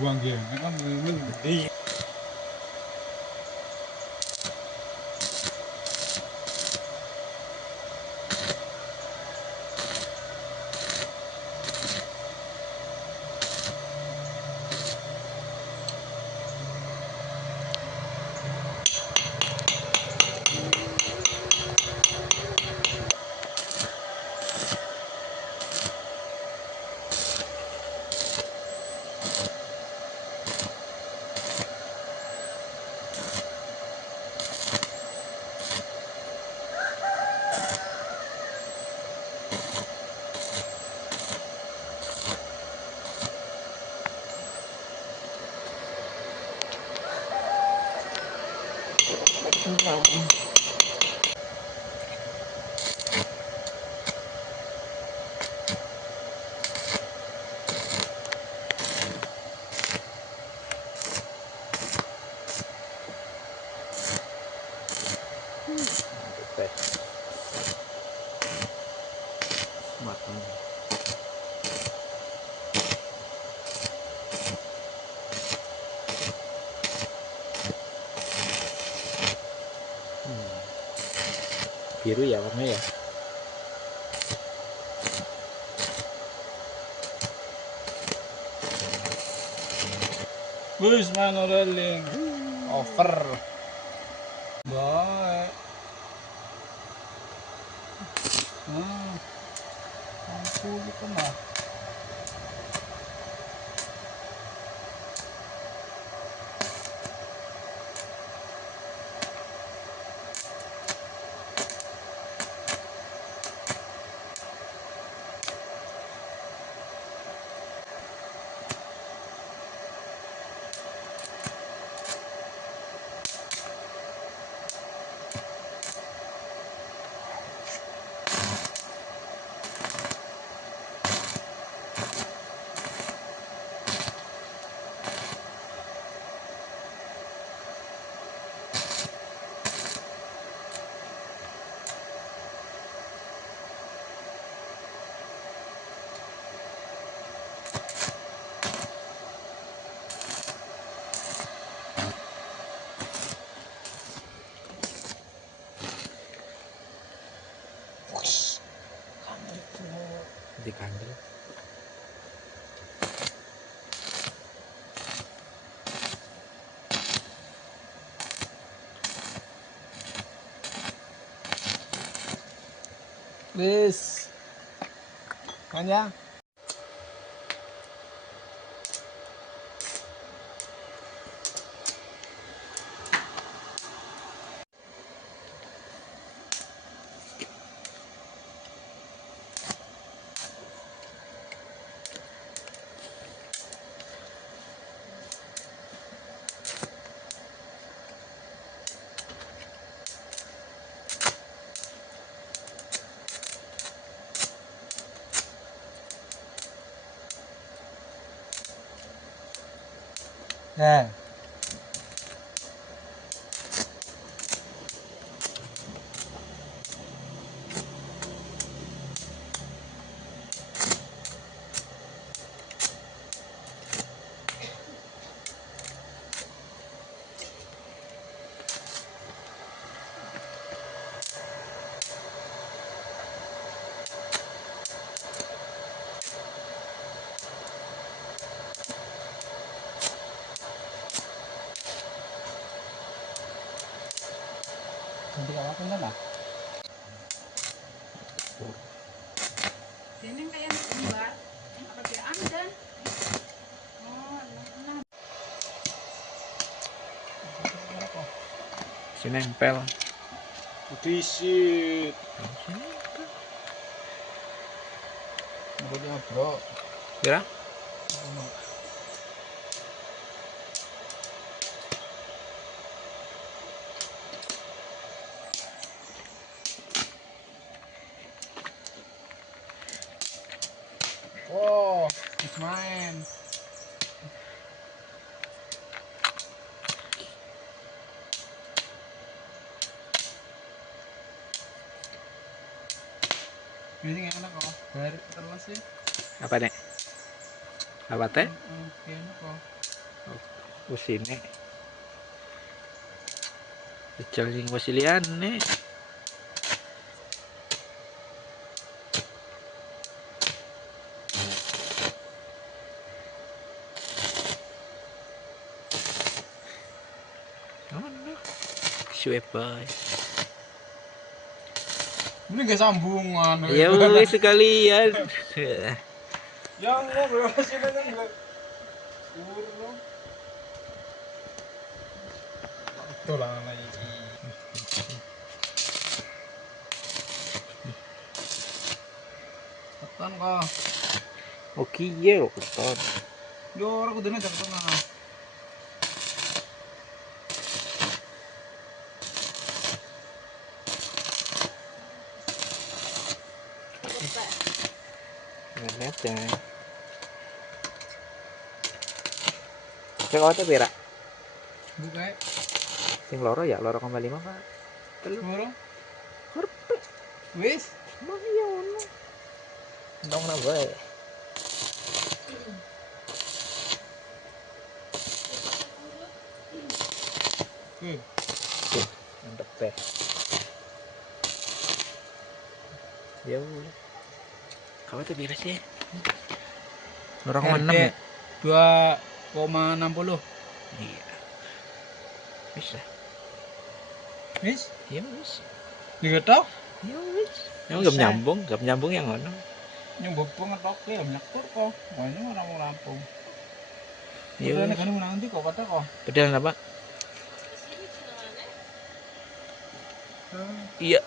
Buang dia, kan gede. Matang. Biru ya warnanya ya. Wis mana reling over. Baik. Aku gitu mah. Di kandel. Wis. Hanya nah. Nanti kalau aku lah. Ini kayak buat apa pakai andan. Oh, nah. Si nempel. Disit. Si nempel. Mulutnya bro. Kira? Oh. Wis main. Ini enak kok. Dari terus sih. Apa nek? Apa teh? Enak kok. Usine. Diceling wasilian nek. Oh no. Swepai. Ini gak sambungan. Ya wis sekalian. Ya enggak berapa sih kan enggak. Urung. Betul lah lagi. Keton kok. Oke ya keton. Yo ora kudune jak tengah. Net ya. Cek awake pira? Buka. Sing loro ya, loro koma lima Pak. Telu. Loro. Kerpe. Wis. Mah iya ono. Dong na bae. Mantep teh. Ya wis. Kamu tuh pira sih? Loro koma enam ya? 2,60. Iya. Bisa. Wis. Ya wis. Digetok. Ya wis. Yang gak nyambung yang ono. Yang bobong ngetok ya nyekur kok. Wah ini orang mau rampung. Ya Udah wis. nih kan nanti kok kata kok. Pedal apa? Iya.